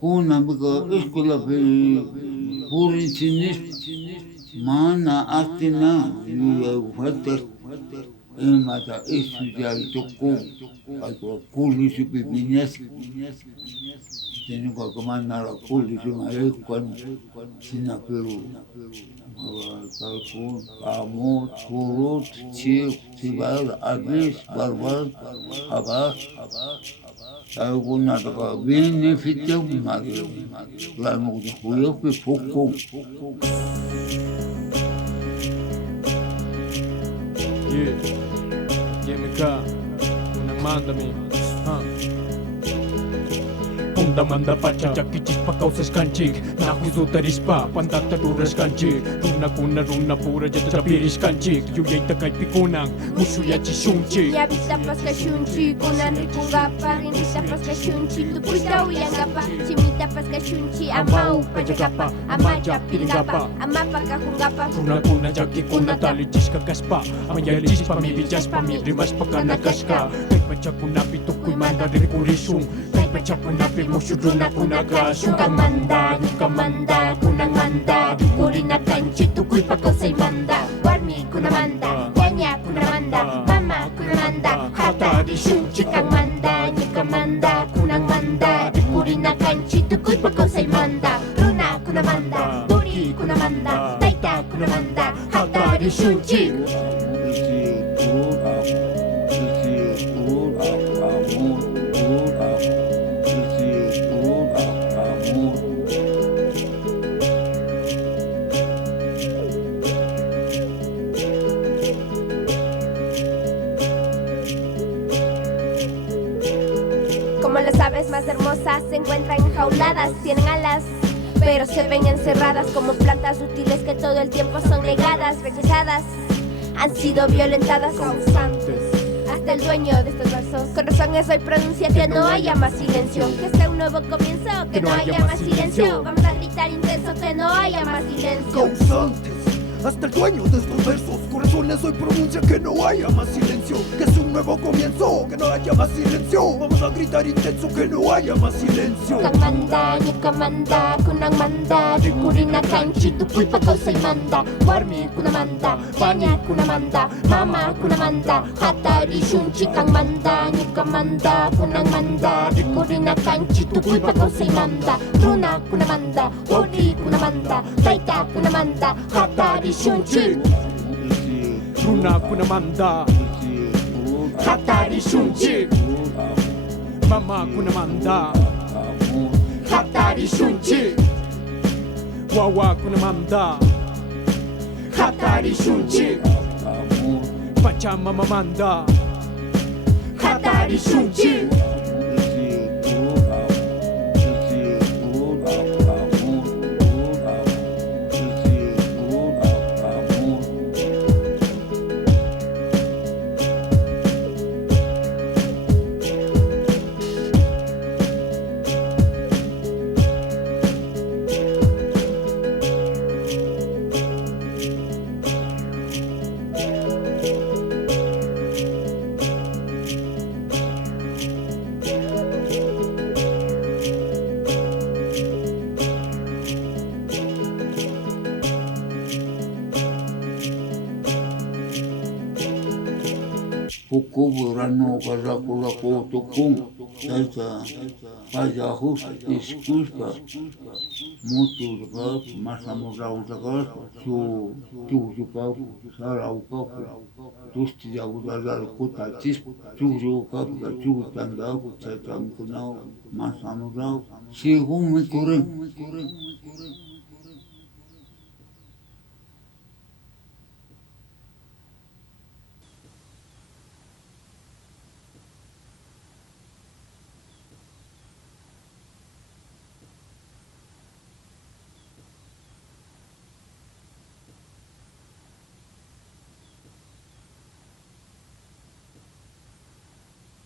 Kuna bika escola pe purincinis mana atina falta mata estudiar tocou algo curso pepinas tenho que comandar a curso mas quando sina peru calcul amor purut chiu tibar abis barbar abar alguna daga beneficio mas la no juego que poco Yeah, yeah, me cá, una manda me, Punda manda pacha jakichis pa kausas kanchik Nahuizu tarispa pandata duras kanchik Runa pura jata piris kanchik Yuyay takay pikunang musuya chishunchik Yabita paska shunchi kunan rikungapa rinita paska shunchi tukuita uyangapa chimita paska shunchi amau pajagapa amaja piringapa amapa kahungapa Runa jaki kuna tali jiska kaspa Amayali jispa mi bijaspa mi rimas pa kanakaska Kay pacha kunapi tukuy manda rikurisung Kay pacha kunapi musyuduna kunaga Sungkang manda, nukang manda, kunang manda Dukuri na kanchi tukuy pagkasay manda Warmi kunamanda Yanya kunamanda Mama kunamanda Hatari shunchi kang manda Nyuka manda kunang manda Dikuri na kanchi tukuy pagkasay manda Runa kunamanda Dori kunamanda Taita kunamanda Hatari shunchi Como las aves más hermosas se encuentran enjauladas, tienen alas, pero se ven encerradas como plantas útiles que todo el tiempo son negadas, rechazadas, han sido violentadas, causantes. Hasta el dueño de estos versos, con razón es hoy pronuncia que no haya más silencio, que sea un nuevo comienzo, que no haya más silencio, vamos a gritar intenso que no haya más silencio. Causantes, hasta el dueño de estos versos, corazones hoy pronuncia que no haya más silencio, que es un nuevo comienzo, que no haya más silencio, vamos a gritar intenso que no haya más silencio. Kang manda, nyuka manda, kunang manda, rikuri na kanchi, tukuy pagkausay manda, warmi kunamanda, pani kunamanda, mama kunamanda, hatari shunchi kang manda, nyuka manda, kunang manda, rikuri na kanchi, tukuy pagkausay manda, runa kunamanda, ori kunamanda, taita kunamanda, hatari shunchi. Runa kunamanda Hatari shunchi Mama kunamanda Hatari shunchi, Wawa kunamanda hatari shunchi, Pachamama manda hatari shunchi. poco verano para colaco tocum salta payajos disculpa mutu gas más amorado gas tu cap sara u cap tusti ya udar kota tis tu cap tu tanda salta kunao más amorado según me corren